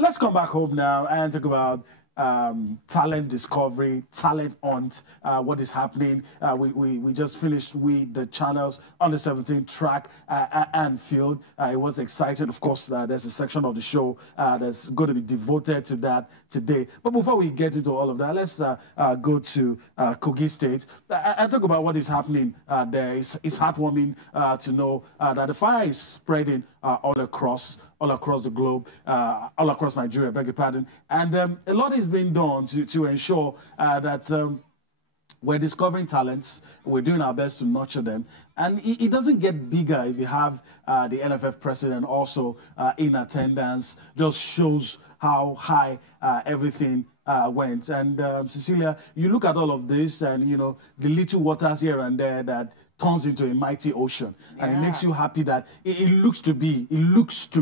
Let's come back home now and talk about talent discovery, talent hunt, what is happening. We just finished with the channels on the 17 track and field. It was exciting. Of course, there's a section of the show that's going to be devoted to that today. But before we get into all of that, let's go to Kogi State. I talk about what is happening there. It's heartwarming to know that the fire is spreading all across the globe, all across Nigeria, beg your pardon. And a lot is being done to ensure that we're discovering talents. We're doing our best to nurture them. And it doesn't get bigger if you have the NFF president also in attendance. Just shows how high everything went. And Cecilia, you look at all of this and, you know, the little waters here and there that turns into a mighty ocean. Yeah. And it makes you happy that it looks to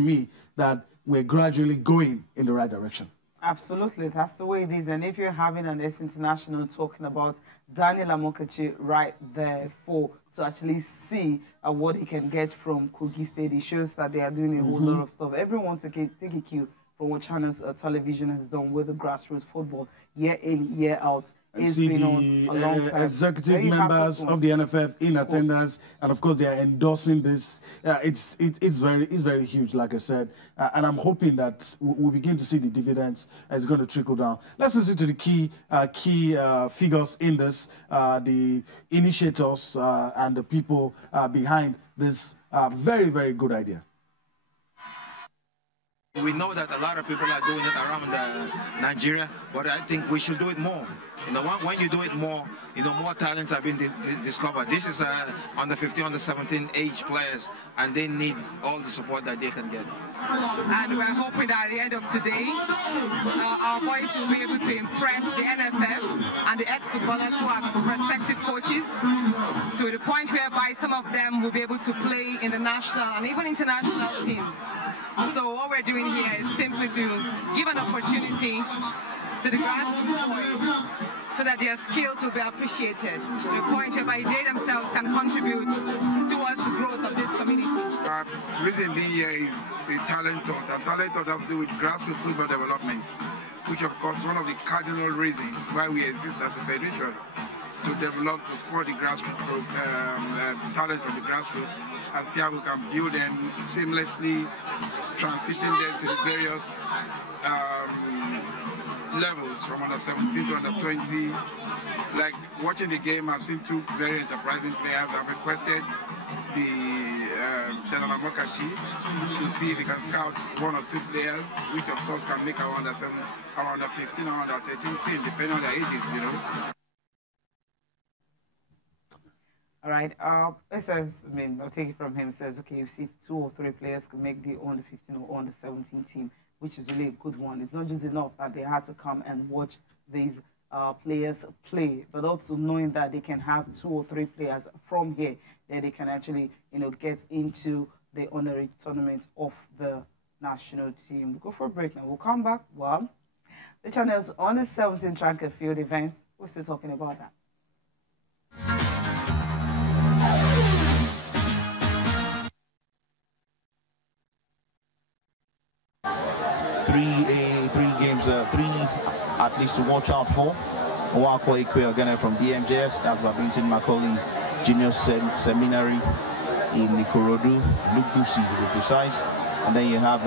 me that we're gradually going in the right direction. Absolutely, that's the way it is. And if you're having an S International talking about Daniel Amokachi right there to actually see what he can get from Kogi State, it shows that they are doing a whole lot of stuff. Everyone take a cue from what channels television has done with the grassroots football year in, year out. See the executive members of the NFF in attendance, and of course they are endorsing this. It's very huge, like I said, and I'm hoping that we'll begin to see the dividends. It's going to trickle down. Let's listen to the key figures in this, the initiators and the people behind this very good idea. We know that a lot of people are doing it around Nigeria, but I think we should do it more. You know, when you do it more, you know, more talents are being discovered. This is under 15, under 17 age players, and they need all the support that they can get. And we're hoping that at the end of today, our boys will be able to impress the NFF and the ex-footballers who are prospective coaches to the point whereby some of them will be able to play in the national and even international teams. So what we're doing here is simply to give an opportunity to the grassroots boys so that their skills will be appreciated to the point whereby they themselves can contribute towards the growth of this community. The reason being here is the talent hunt. And talent hunt has to do with grassroots football development, which of course is one of the cardinal reasons why we exist as a federation, to develop, to support the grassroots, talent from the grassroots, and see how we can build them seamlessly, transiting them to the various levels from under 17 to under 20. Like watching the game, I've seen two very enterprising players. I've requested the Daniel Amokachi to see if he can scout one or two players, which of course can make our under 7, our under 15, or under 13 team, depending on their ages, you know. All right. It says, I mean, I'll take it from him. It says, okay, you see 2 or 3 players could make the under 15 or under 17 team, which is really a good one. It's not just enough that they had to come and watch these players play, but also knowing that they can have 2 or 3 players from here that they can actually, you know, get into the honorary tournament of the national team. We'll go for a break now. We'll come back. Well, the channel's on the 17 track and field events. We're still talking about that. 3 games, 3 at least to watch out for. Owako Ikwe again from BMJS, that's Babington Macaulay Junior Seminary in Ikorodu, Lukusi to be precise. And then you have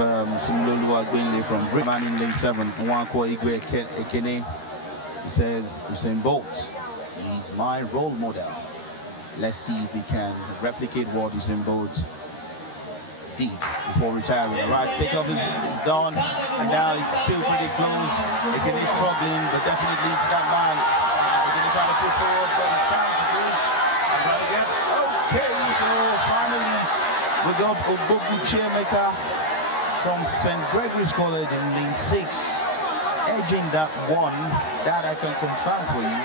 Simulolu Agbenle from Brickman in lane 7. Owako Ikwe Ekene, he says, Usain Bolt, he's my role model. Let's see if we can replicate what Usain Bolt did before retiring. The right takeoff is done, and now he's still pretty close. Ekene is struggling, but definitely it's that man. Ekene trying to push forward, so he's trying to push. Okay, so finally we got Ogogu Chiemeka from St. Gregory's College in lane 6, edging that one. That I can confirm for you.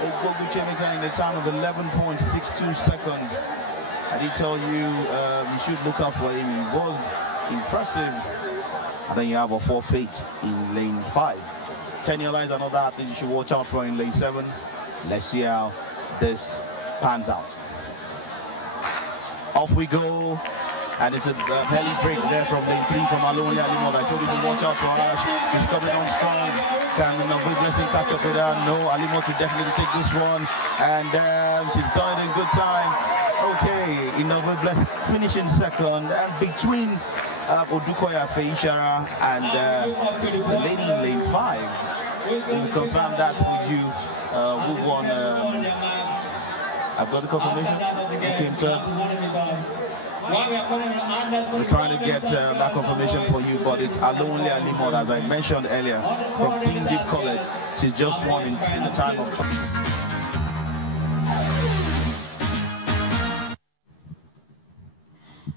Ogogu Chiemeka in the time of 11.62 seconds. I did tell you you should look out for him. He was impressive. And then you have a forfeit in lane 5. 10 year lines, another athlete you should watch out for in lane 7. Let's see how this pans out. Off we go. And it's a belly break there from lane 3 from Aloni Alimot. I told you to watch out for Ash. She's coming on strong. Can Novi Blessing catch up with her? No, Alimot will definitely take this one. And she's done it in good time. Okay, Novi Blessing finishing second. And between Odukoya Feishara and the lady in lane 5. We'll confirm that for you. Who won? I've got the confirmation. Who came third? We're trying to get that confirmation for you, but it's Alonle Alimot, as I mentioned earlier, from Team Deep College. She's just won in the time of.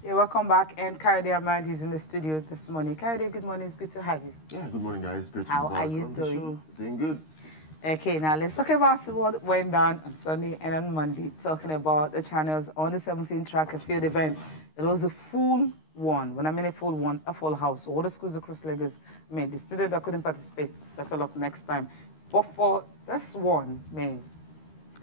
Yeah, welcome back. And Kayode Ahmad is in the studio this morning. Kayode, good morning. It's good to have you. Yeah, good morning, guys. Great to How be are back you on the doing? show. Doing good. Okay, now let's talk about what went down on Sunday and on Monday, talking about the channels on the 17 track and field event. It was a full one. When I mean a full one, a full house. So all the schools across Lagos, I mean, the students that couldn't participate, settle up next time. But for this one, man,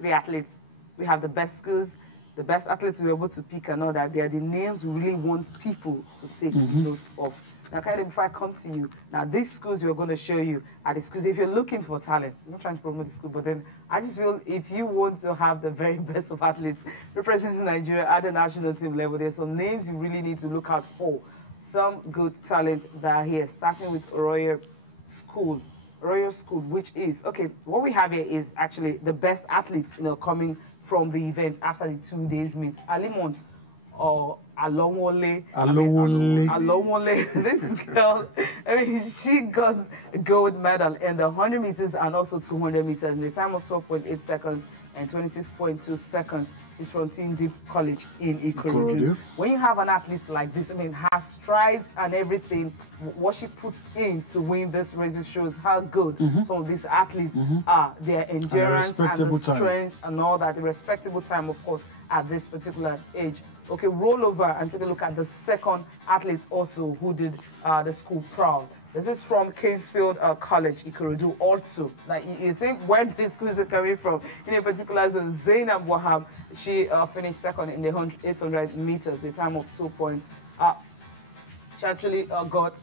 the athletes, we have the best schools, the best athletes we were able to pick and all that. They are the names we really want people to take note of. Now, kind of before I come to you, now these schools we're going to show you are the schools, if you're looking for talent, I'm not trying to promote the school, but then I just feel if you want to have the very best of athletes representing Nigeria at the national team level, there's some names you really need to look out for. Some good talent that are here, starting with Royal School, which is, okay, what we have here is actually the best athletes, coming from the event after the 2 days meet. Alimont or Alomole. This girl, I mean, she got a gold medal in the 100 meters and also 200 meters in the time of 12.8 seconds and 26.2 seconds. She's from Team Deep College in Ikorodu. When you have an athlete like this, I mean, her strides and everything, what she puts in to win this race shows how good some of these athletes are. Their endurance and the strength and all that. A respectable time, of course, at this particular age. Okay, roll over and take a look at the second athlete also who did the school proud. This is from Kingsfield College, Ikorodu also. Like, you think where this school is coming from? In a particular, Zainab Wahab, she finished second in the 800 meters, the time of 2 points. She actually got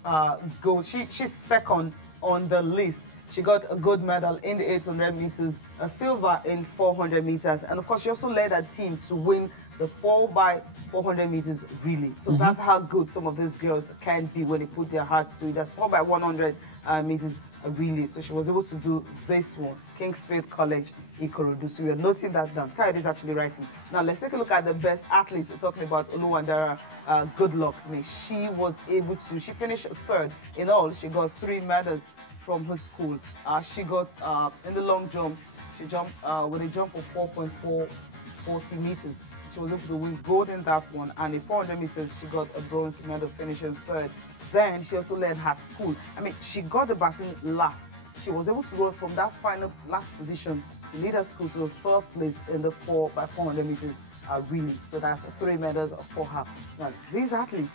gold. She's second on the list. She got a gold medal in the 800 meters, a silver in 400 meters, and of course she also led her team to win the 4x400 meters relay. So that's how good some of these girls can be when they put their hearts to it. That's 4x100 meters relay. So she was able to do this one, Kingsfield College, Ikorodu. So you're noting that down. Kayode is actually writing. Now let's take a look at the best athlete. We're talking about Oluwandara. Good luck. I mean, she was able to. She finished third in all. She got 3 medals from her school. She got in the long jump. She jumped with a jump of 4.440 meters. She was able to win gold in that one, and in 400 meters she got a bronze medal, finishing third. Then she also led her school. I mean, she got the baton last. She was able to run from that final last position to lead her school to the 12th place in the 4x400 meters relay. So that's 3 medals for her. Now, these athletes,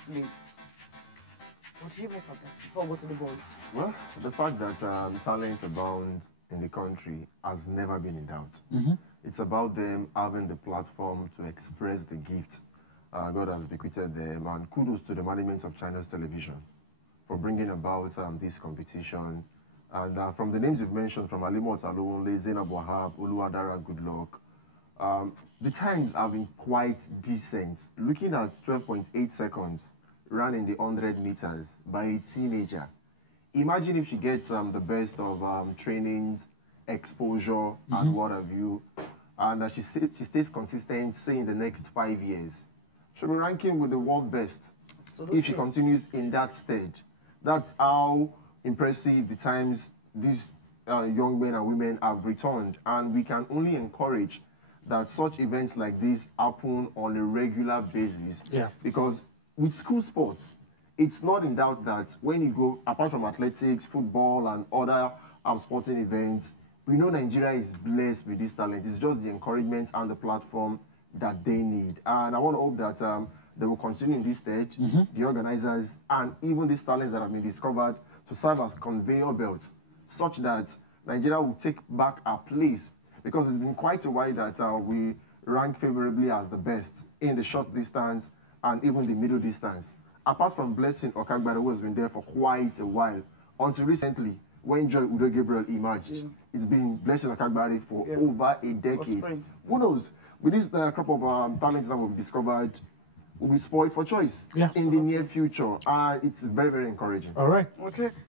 what do you make of this before we go to the board? Well, the fact that talent abounds in the country has never been in doubt. It's about them having the platform to express the gift God has bequeathed them, and kudos to the management of China's television for bringing about this competition. And from the names you've mentioned, from Alimot Alonle, Zainab Wahab, Oluwadara Goodluck, the times have been quite decent. Looking at 12.8 seconds ran in the 100 meters by a teenager. Imagine if she gets the best of trainings, exposure, and what have you, and she stays consistent, say in the next 5 years. She'll be ranking with the world best. Absolutely. If she continues in that stage. That's how impressive the times these young men and women have returned, and we can only encourage that such events like this happen on a regular basis. Because with school sports, it's not in doubt that when you go, apart from athletics, football, and other sporting events, we know Nigeria is blessed with this talent. It's just the encouragement and the platform that they need. And I want to hope that they will continue in this stage, the organizers, and even these talents that have been discovered to serve as conveyor belts, such that Nigeria will take back our place. Because it's been quite a while that we rank favorably as the best in the short distance and even the middle distance. Apart from Blessing Okagbare, who has been there for quite a while, until recently, when Joy Udo Gabriel emerged, it's been Blessing Okagbare for over a decade. Who knows? With this crop of talents that we've discovered, we'll be spoiled for choice in the near future. It's very, very encouraging. All right. Okay.